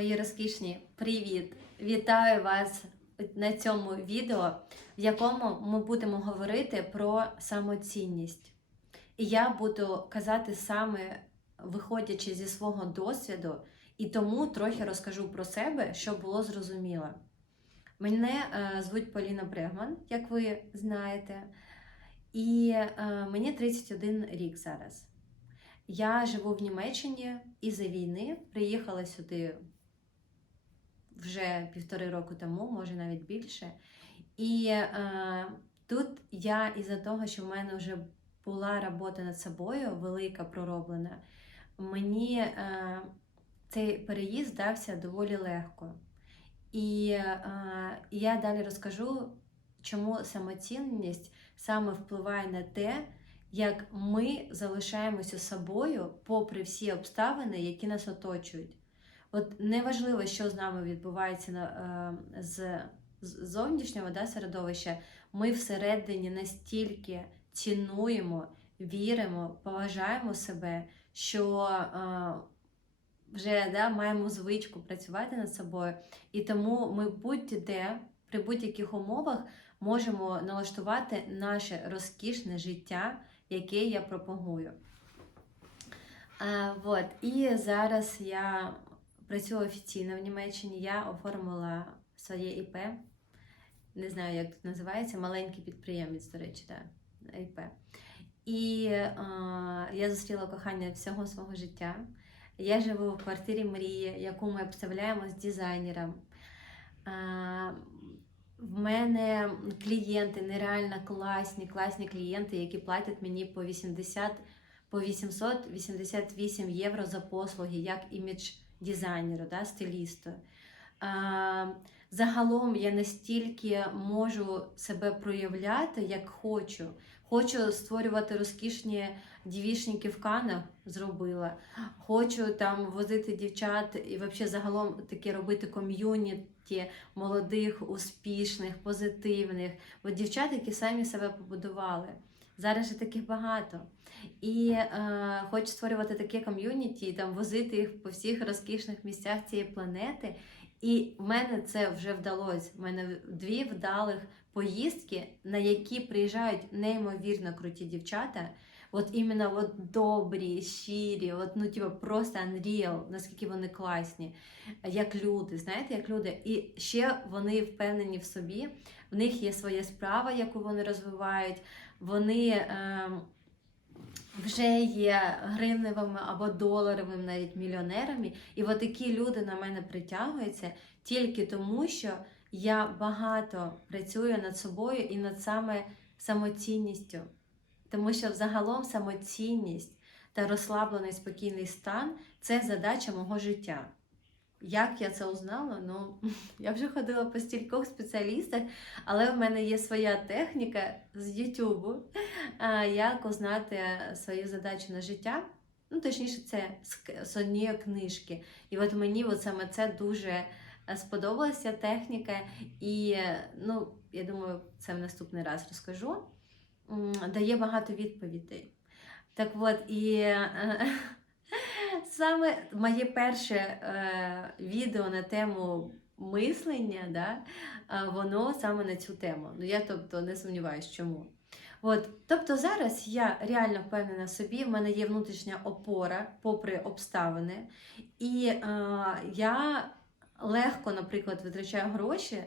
Мої розкішні, привіт! Вітаю вас на цьому відео, в якому ми будемо говорити про самоцінність. І я буду казати саме виходячи зі свого досвіду, і тому трохи розкажу про себе, щоб було зрозуміло. Мене е, звуть Поліна Брегман, як ви знаєте, і е, мені 31 рік зараз. Я живу в Німеччині і за війни приїхала сюди вже півтори року тому, може навіть більше. І е, тут я із-за того, що в мене вже була робота над собою, велика пророблена, мені е, цей переїзд дався доволі легко. І е, я далі розкажу, чому самоцінність саме впливає на те, як ми залишаємося собою попри всі обставини, які нас оточують. От неважливо, що з нами відбувається на, е, з, зовнішнього да, середовища, ми всередині настільки цінуємо, віримо, поважаємо себе, що е, вже да, маємо звичку працювати над собою. І тому ми будь-де, при будь-яких умовах, можемо налаштувати наше розкішне життя, яке я пропагую. А, вот. І зараз я працюю офіційно в Німеччині. Я оформила своє ІП. Не знаю, як тут називається, маленький підприємець, до речі, да, ІП. І а, я зустріла кохання всього свого життя. Я живу в квартирі мрії, яку ми обставляємо з дизайнером. А, в мене клієнти нереально класні, класні клієнти, які платять мені по 80 по 888 євро за послуги, як імідж дизайнеру, да, стилісту. А, загалом я настільки можу себе проявляти, як хочу. Хочу створювати розкішні дівішники в канах, зробила. Хочу там возити дівчат і взагалі загалом таке робити ком'юніті молодих, успішних, позитивних. От дівчат, які самі себе побудували. Зараз же таких багато. І е, хочу створювати таке ком'юніті, там возити їх по всіх розкішних місцях цієї планети. І в мене це вже вдалося. У мене дві вдалих поїздки, на які приїжджають неймовірно круті дівчата. От іменно от добрі, щирі, от, ну, типу, просто unreal, наскільки вони класні, як люди, знаєте, як люди. І ще вони впевнені в собі, в них є своя справа, яку вони розвивають, вони е, вже є гривневими або доларовими навіть мільйонерами. І от такі люди на мене притягуються тільки тому, що я багато працюю над собою і над саме самоцінністю. Тому що взагалом самоцінність та розслаблений спокійний стан це задача мого життя. Як я це узнала? Ну, я вже ходила по стількох спеціалістах, але в мене є своя техніка з Ютубу, як узнати свою задачу на життя. Ну, точніше, це з однієї книжки. І от мені от саме це дуже сподобалася техніка, і ну, я думаю, це в наступний раз розкажу. Дає багато відповідей. Так от, і саме моє перше е, відео на тему мислення, да, воно саме на цю тему. Ну, я тобто не сумніваюся, чому. От, Тобто зараз я реально впевнена в собі, в мене є внутрішня опора попри обставини, і е, я легко, наприклад, витрачаю гроші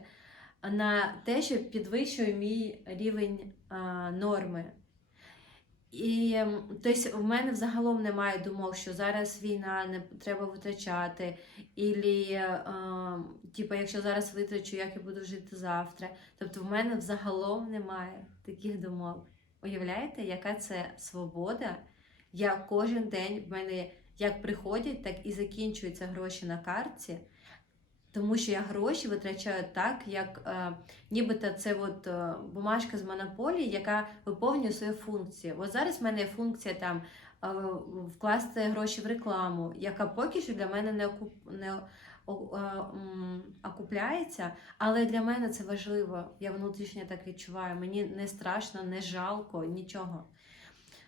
на те, що підвищує мій рівень е, норми. І тобто, в мене взагалом немає думок, що зараз війна не треба витрачати, і е, типу, якщо зараз витрачу, як я буду жити завтра. Тобто в мене взагалом немає таких думок. Уявляєте, яка це свобода? Я кожен день в мене як приходять, так і закінчуються гроші на картці. Тому що я гроші витрачаю так, як е, нібито це от, е, бумажка з монополії, яка виповнює свою функцію. От зараз в мене є функція там е, вкласти гроші в рекламу, яка поки що для мене не, окуп, не о, е, окупляється, але для мене це важливо. Я внутрішньо так відчуваю. Мені не страшно, не жалко, нічого.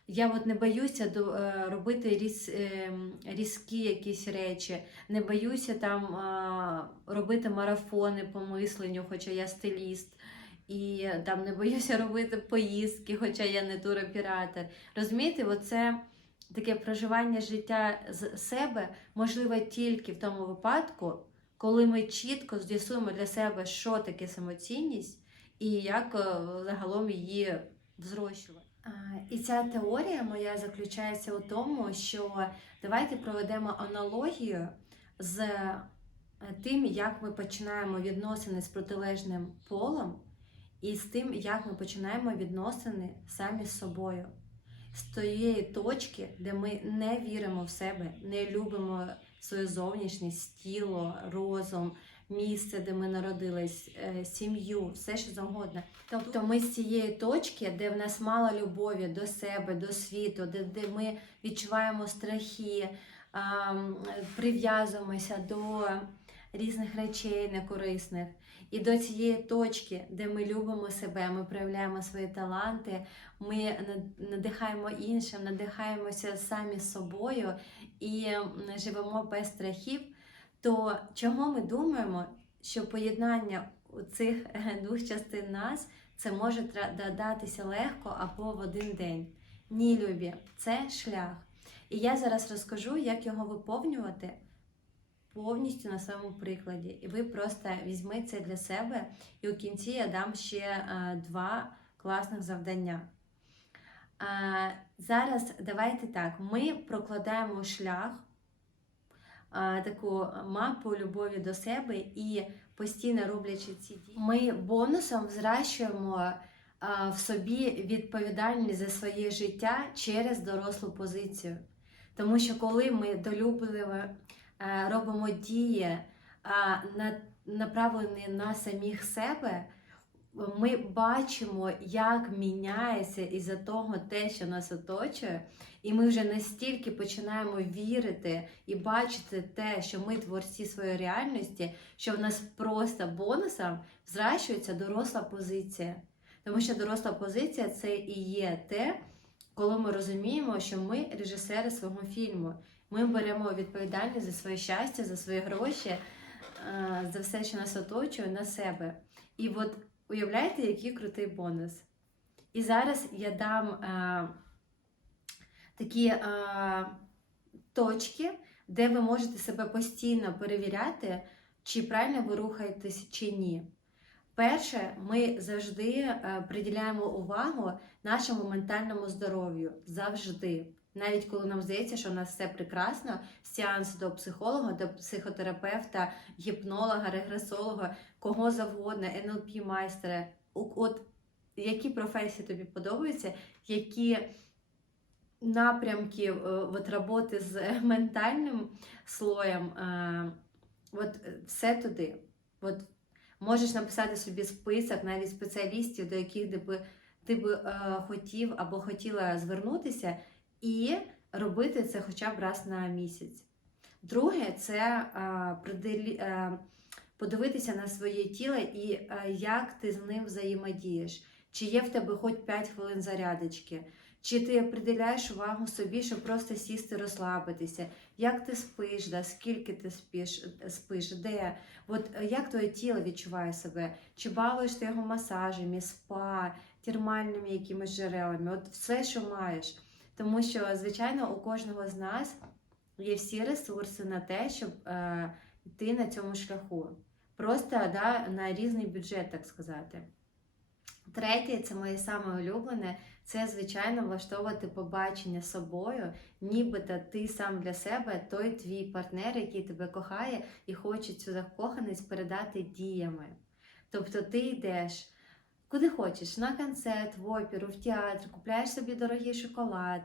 Я от не боюся е, робити е, різкі якісь речі, не боюся там робити марафони по мисленню, хоча я стиліст. І там не боюся робити поїздки, хоча я не туроператор. Розумієте, оце таке проживання життя з себе можливе тільки в тому випадку, коли ми чітко з'ясуємо для себе, що таке самоцінність і як е, загалом її взрощувати. І ця теорія моя заключається у тому, що давайте проведемо аналогію з е, тим, як ми починаємо відносини з протилежним полом, і з тим, як ми починаємо відносини самі з собою. З тієї точки, де ми не віримо в себе, не любимо свою зовнішність, тіло, розум, місце, де ми народились, е, сім'ю, все що завгодно. Тобто ми з цієї точки, де в нас мало любові до себе, до світу, де, де ми відчуваємо страхи, прив'язуємося до різних речей некорисних. І до цієї точки, де ми любимо себе, ми проявляємо свої таланти, ми надихаємо іншим, надихаємося самі собою і живемо без страхів, то чого ми думаємо, що поєднання цих е, двох частин нас це може додатися легко або в один день? Ні, любі, це шлях. І я зараз розкажу, як його виповнювати повністю на своєму прикладі. І ви просто візьмете це для себе, і у кінці я дам ще е, два класних завдання. Е, зараз давайте так: ми прокладаємо шлях, таку мапу любові до себе і постійно роблячи ці дії, ми бонусом зращуємо е, в собі відповідальність за своє життя через дорослу позицію. Тому що коли ми долюбливо е, робимо дії, на- направлені на самих себе, ми бачимо, як міняється із-за того те, що нас оточує, і ми вже настільки починаємо вірити і бачити те, що ми творці своєї реальності, що в нас просто бонусом зращується доросла позиція. Тому що доросла позиція це і є те, коли ми розуміємо, що ми режисери свого фільму. Ми беремо відповідальність за своє щастя, за свої гроші, е, за все, що нас оточує, на себе. І от уявляєте, який крутий бонус. І зараз я дам е, такі е, точки, де ви можете себе постійно перевіряти, чи правильно ви рухаєтесь, чи ні. Перше, ми завжди е, приділяємо увагу нашому ментальному здоров'ю. Завжди. Навіть коли нам здається, що у нас все прекрасно, сеанс до психолога, до психотерапевта, гіпнолога, регресолога, кого завгодно, НЛП майстера. От які професії тобі подобаються, які напрямки е, от, роботи з ментальним слоєм, е, от все туди. От Можеш написати собі список навіть спеціалістів, до яких ти би, ти би е, хотів або хотіла звернутися, і робити це хоча б раз на місяць. Друге, це е, приділі- е, подивитися на своє тіло і е, як ти з ним взаємодієш. Чи є в тебе хоч 5 хвилин зарядочки, чи ти приділяєш увагу собі, щоб просто сісти, розслабитися, як ти спиш, да, скільки ти спиш, спиш, де. От е, як твоє тіло відчуває себе? Чи балуєш ти його масажами, спа, термальними якимись джерелами? От все, що маєш. Тому що, звичайно, у кожного з нас є всі ресурси на те, щоб е, йти на цьому шляху. Просто да, на різний бюджет, так сказати. Третє, це моє саме улюблене, це, звичайно, влаштовувати побачення собою, нібито ти сам для себе, той твій партнер, який тебе кохає і хоче цю закоханість передати діями. Тобто ти йдеш куди хочеш, на концерт, в оперу, в театр, купляєш собі дорогий шоколад,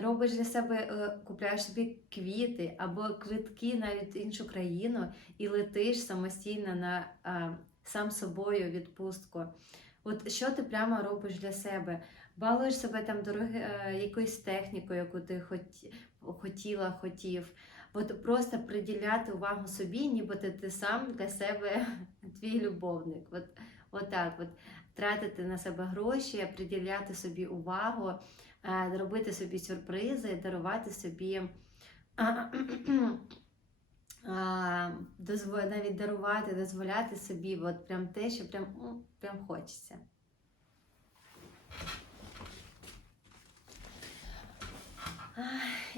робиш для себе, е, купляєш собі квіти або квитки навіть в іншу країну і летиш самостійно на е, сам собою відпустку. От що ти прямо робиш для себе? Балуєш себе там дороги, е, якоюсь технікою, яку ти хотіла, хотів. От просто приділяти увагу собі, ніби ти, ти сам для себе твій любовник. От, от так, от тратити на себе гроші, приділяти собі увагу, робити собі сюрпризи, дарувати собі. а, навіть дарувати, дозволяти собі от прям те, що прям, прям хочеться.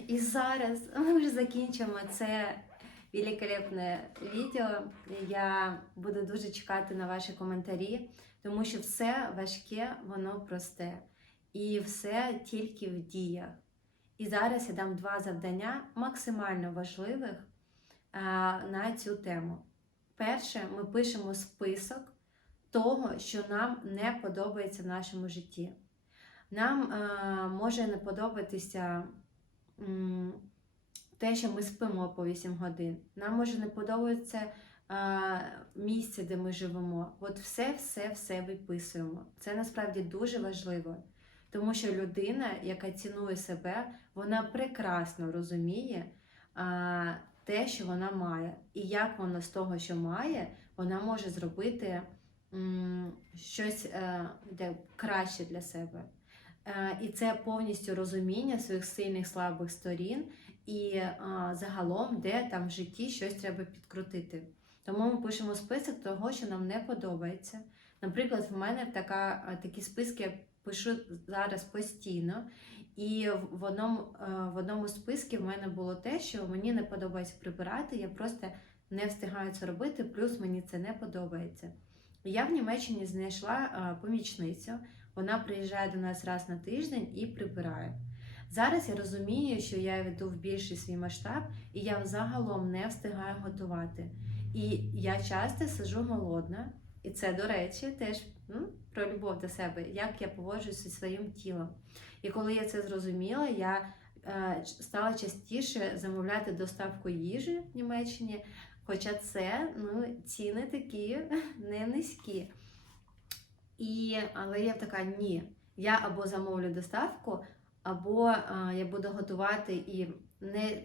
І зараз ми вже закінчимо це великолепне відео. Я буду дуже чекати на ваші коментарі, тому що все важке, воно просте. І все тільки в діях. І зараз я дам два завдання максимально важливих а, на цю тему. Перше, ми пишемо список того, що нам не подобається в нашому житті. Нам а, може не подобатися те, що ми спимо по 8 годин. Нам може не подобається а, місце, де ми живемо. От все, все, все виписуємо. Це насправді дуже важливо. Тому що людина, яка цінує себе, вона прекрасно розуміє а, те, що вона має, і як вона з того, що має, вона може зробити м, щось е, де, краще для себе. Е, і це повністю розуміння своїх сильних слабих сторін, і а, загалом, де там в житті щось треба підкрутити. Тому ми пишемо список того, що нам не подобається. Наприклад, в мене така, такі списки пишу зараз постійно. І в одному, е, в одному списку в мене було те, що мені не подобається прибирати, я просто не встигаю це робити, плюс мені це не подобається. Я в Німеччині знайшла е, помічницю, вона приїжджає до нас раз на тиждень і прибирає. Зараз я розумію, що я веду в більший свій масштаб, і я загалом не встигаю готувати. І я часто сижу голодна, і це, до речі, теж про любов до себе, як я поводжуся зі своїм тілом. І коли я це зрозуміла, я е, стала частіше замовляти доставку їжі в Німеччині. Хоча це ну, ціни такі не низькі. І, але я така ні. Я або замовлю доставку, або е, я буду готувати і не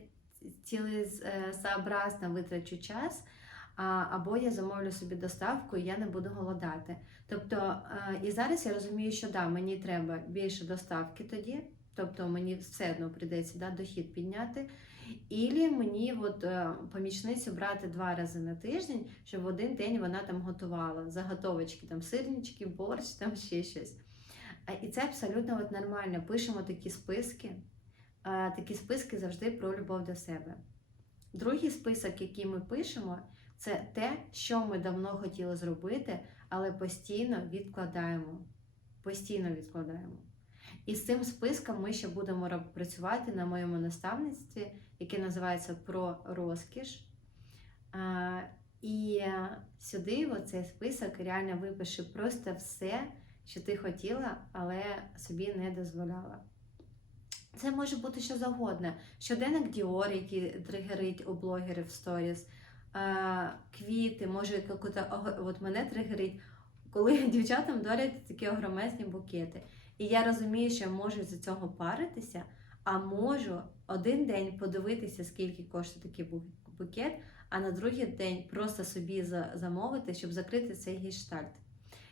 цілесообразно витрачу час, а, або я замовлю собі доставку і я не буду голодати. Тобто, е, і зараз я розумію, що да, мені треба більше доставки тоді, тобто мені все одно прийдеться да, дохід підняти. Ілі мені от, е, помічницю брати два рази на тиждень, щоб в один день вона там готувала заготовочки, там сирнички, борщ, там ще щось. І це абсолютно от нормально. Пишемо такі списки. Такі списки завжди про любов до себе. Другий список, який ми пишемо, це те, що ми давно хотіли зробити, але постійно відкладаємо. Постійно відкладаємо. І з цим списком ми ще будемо працювати на моєму наставництві, яке називається Про розкіш. І сюди, в цей список, реально випиши просто все, що ти хотіла, але собі не дозволяла. Це може бути що завгодно. Щоденник Діор, який тригерить у блогерів в сторіс, квіти, може, от мене тригерить, коли дівчатам дарять такі огромезні букети. І я розумію, що я можу з цього паритися, а можу один день подивитися, скільки коштує такий букет, а на другий день просто собі замовити, щоб закрити цей гештальт.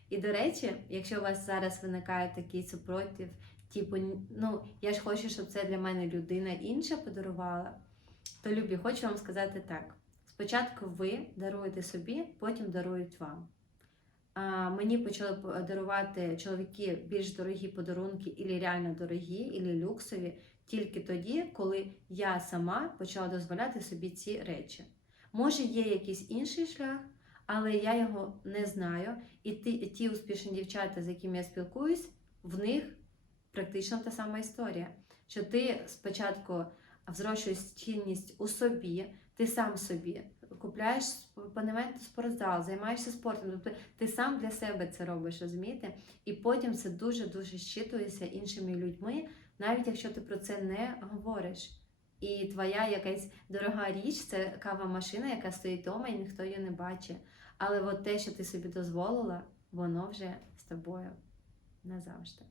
І до речі, якщо у вас зараз виникає такий супротив, типу, ну я ж хочу, щоб це для мене людина інша подарувала, то любі, хочу вам сказати так: спочатку ви даруєте собі, потім дарують вам. А, мені почали дарувати чоловіки більш дорогі подарунки, ілі реально дорогі, ілі люксові, тільки тоді, коли я сама почала дозволяти собі ці речі. Може, є якийсь інший шлях, але я його не знаю. І ті, ті успішні дівчата, з якими я спілкуюсь, в них практично та сама історія. Що ти спочатку взрощуєш цінність у собі, ти сам собі купляєш абонемент у спортзал, займаєшся спортом. Тобто ти сам для себе це робиш, розумієте? І потім це дуже-дуже щитується іншими людьми, навіть якщо ти про це не говориш. І твоя якась дорога річ це кава машина, яка стоїть вдома, і ніхто її не бачить. Але от те, що ти собі дозволила, воно вже з тобою назавжди.